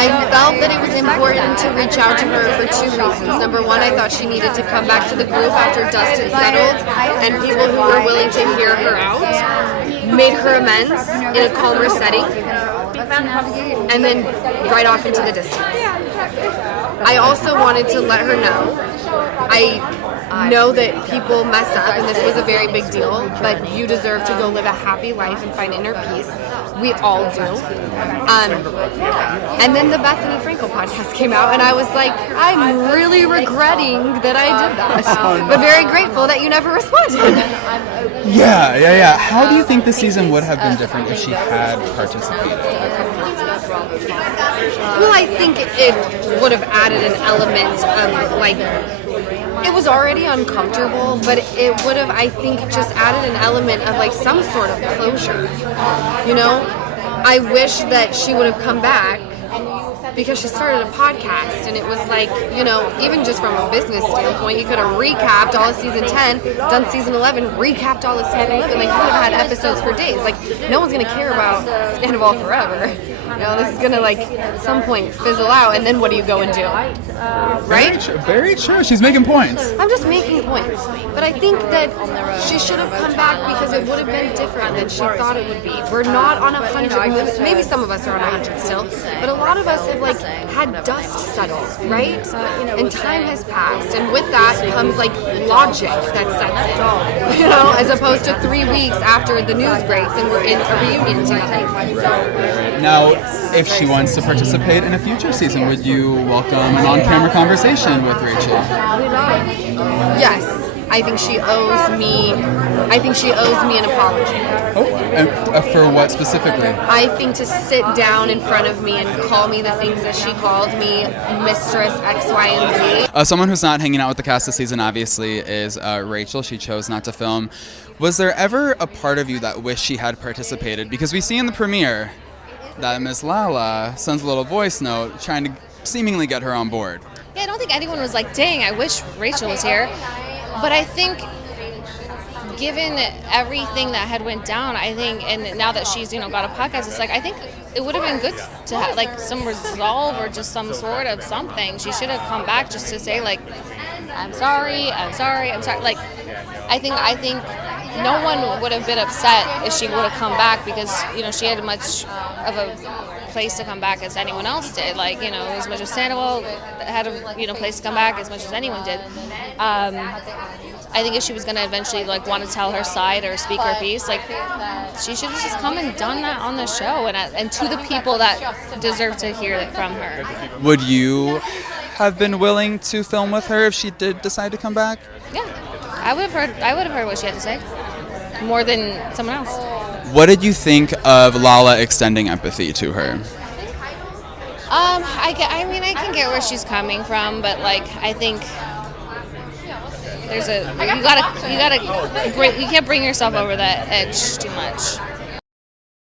I felt that it was important to reach out to her for two reasons. Number one, I thought she needed to come back to the group after dust had settled, and people who were willing to hear her out made her amends in a calmer setting, and then right off into the distance. I also wanted to let her know, I know that people mess up, and this was a very big deal, but you deserve to go live a happy life and find inner peace. We all do. And then the Bethany Frankel podcast came out, and I was like, I'm really regretting that I did that, but very grateful that you never responded. Yeah. How do you think the season would have been different if she had participated? Well, I think it would have added an element of, like, it was already uncomfortable, but it would have, I think, just added an element of, like, some sort of closure. You know? I wish that she would have come back because she started a podcast, and it was like, you know, even just from a business standpoint, you could have recapped all of season 10, done season 11, recapped all of season 11. Like, you could have had episodes for days. Like, no one's going to care about Scandoval forever. You know, this is going to, like, at some point fizzle out, and then what do you go and do? Right? Very true. She's making points. I'm just making points. But I think that she should have come back because it would have been different than she thought it would be. We're not on 100. Maybe some of us are on 100 still, but a lot of us have, like, had dust settle, right? And time has passed, and with that comes, like, logic that sets in, you know, as opposed to 3 weeks after the news breaks and we're in a reunion together. Right. Now, if she wants to participate in a future season, would you welcome an on-camera conversation with Rachel? Yes. I think she owes me an apology. Oh, and for what specifically? I think to sit down in front of me and call me the things that she called me, Mistress X, Y, and Z. Someone who's not hanging out with the cast this season, obviously, is Rachel. She chose not to film. Was there ever a part of you that wished she had participated? Because we see in the premiere that Miss Lala sends a little voice note trying to seemingly get her on board. Yeah, I don't think anyone was like, dang, I wish Rachel was here. But I think, given everything that had went down, I think, and now that she's, you know, got a podcast, it's like, I think it would have been good to have, like, some resolve or just some sort of something. She should have come back just to say, like, I'm sorry. Like, I think no one would have been upset if she would have come back because, you know, she had much of a place to come back as anyone else did. Like, you know, as much as Sandoval had a, you know, place to come back as much as anyone did. I think if she was going to eventually, like, want to tell her side or speak her piece, like, she should have just come and done that on the show and to the people that deserve to hear it from her. Would you have been willing to film with her if she did decide to come back? Yeah, I would have heard what she had to say more than someone else. What did you think of Lala extending empathy to her? I mean, I can get where she's coming from, but, like, I think you can't bring yourself over that edge too much.